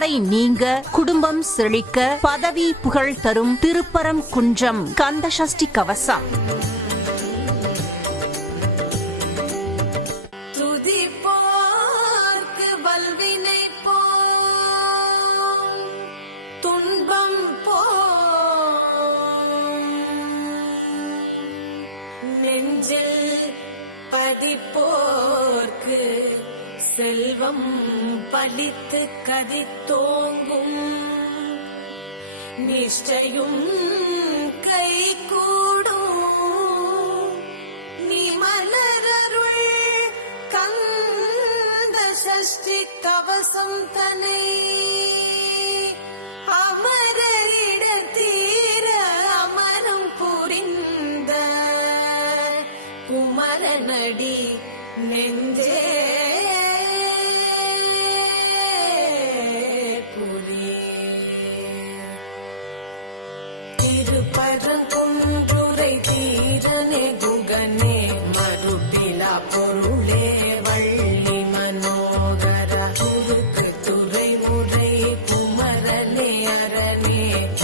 தடை நீங்க, குடும்பம் செழிக்க, பதவி புகழ் தரும் திருப்பரங்குன்றம் கந்தசஷ்டி கவசம். படிப்போர்க்கு செல்வம் பலித்து கதித்தோங்கும், நிஷ்டையும் கை கூடும். நீ மலரருள் கந்த சஷ்டி கவசம் தனை அமர இடத்தீர அமரம் புரிந்த குமரனடி நெஞ்சே புரி. திருப்பரங்குன்றுரை தீரனே குகனே மறுபிலா பொருளே வள்ளி மனோகர குறுக்கு துறை முறை குமரனே அரணே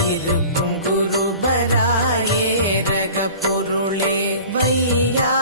இருக்கும் குருபராயே ரக பொருளே வையா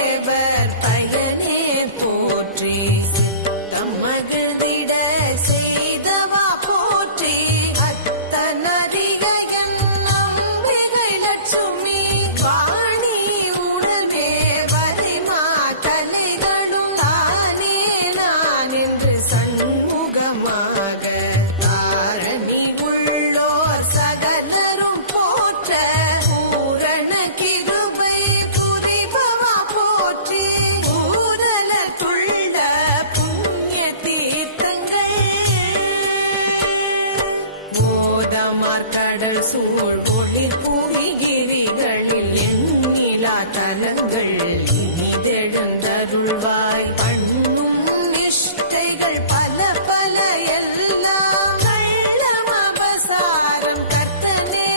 தேவர் பயனே போற்றி தம்மகிழ்ந்திட செய்தவா போற்றி அத்தனதிகையன் நம்பிகை லட்சுமி வாணி உடல்வே வரிமா கலைகளும் தானே நான் என்று சண்முகமாக தாரணி உள்ளோர் சகலரும் போற்ற பூரண கிருபை புரிபவா போற்றி பூரல துள்ள புண்ணிய தீர்த்தங்கள் போதமார் கடல் சூழ் ஒளிர் பூமிகிரிகளில் எண்ணிலா தலங்கள் இனிதெழுந்தருள்வாய் பண்ணும் நிஷ்டைகள் பல பல எல்லாம் கள்ளம் அபசாரம் கர்த்தனே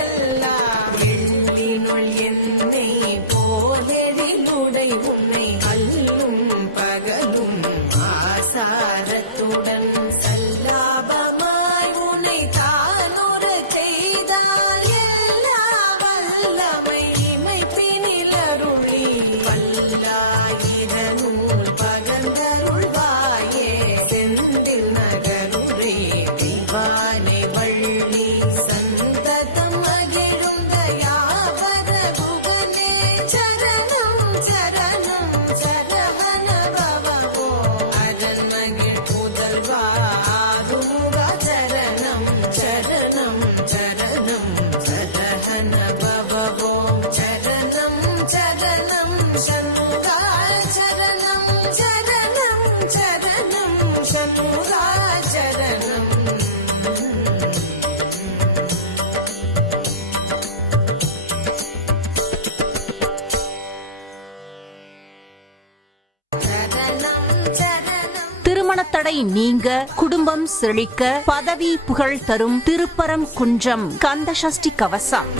எல்லாம் எள்ளினுள் என்னை போலெழிலுடை உன்னை அல்லும் பகலும் ஆசாரத்துடன் சல்லாபமாய் உன்னை தானுற செய்தால் எல்லா வல்லமை இமைப்பினிலருளி வல்லாயிரநூல் பகந்தருள்வாயே செந்தில் நகருளே தெய்வானை வள்ளி சந்ததம் மகிழுந்த யாவர குகனே சரணம் சரணம் சரவண பவோ அரண்மகிழ் புதல்வா ஆறுமுக சரணம் சரணம் சரணம் சரஹன பவோ சரணம் சரணம் சண்முகா சரணம் சரணம் சரணம் சண்முகா சரணம் சரணம் சரணம் திருமணத்தடை நீங்க குடும்பம் செழிக்க பதவி புகழ் தரும் திருப்பரம் குன்றம் கந்தசஷ்டி கவசம்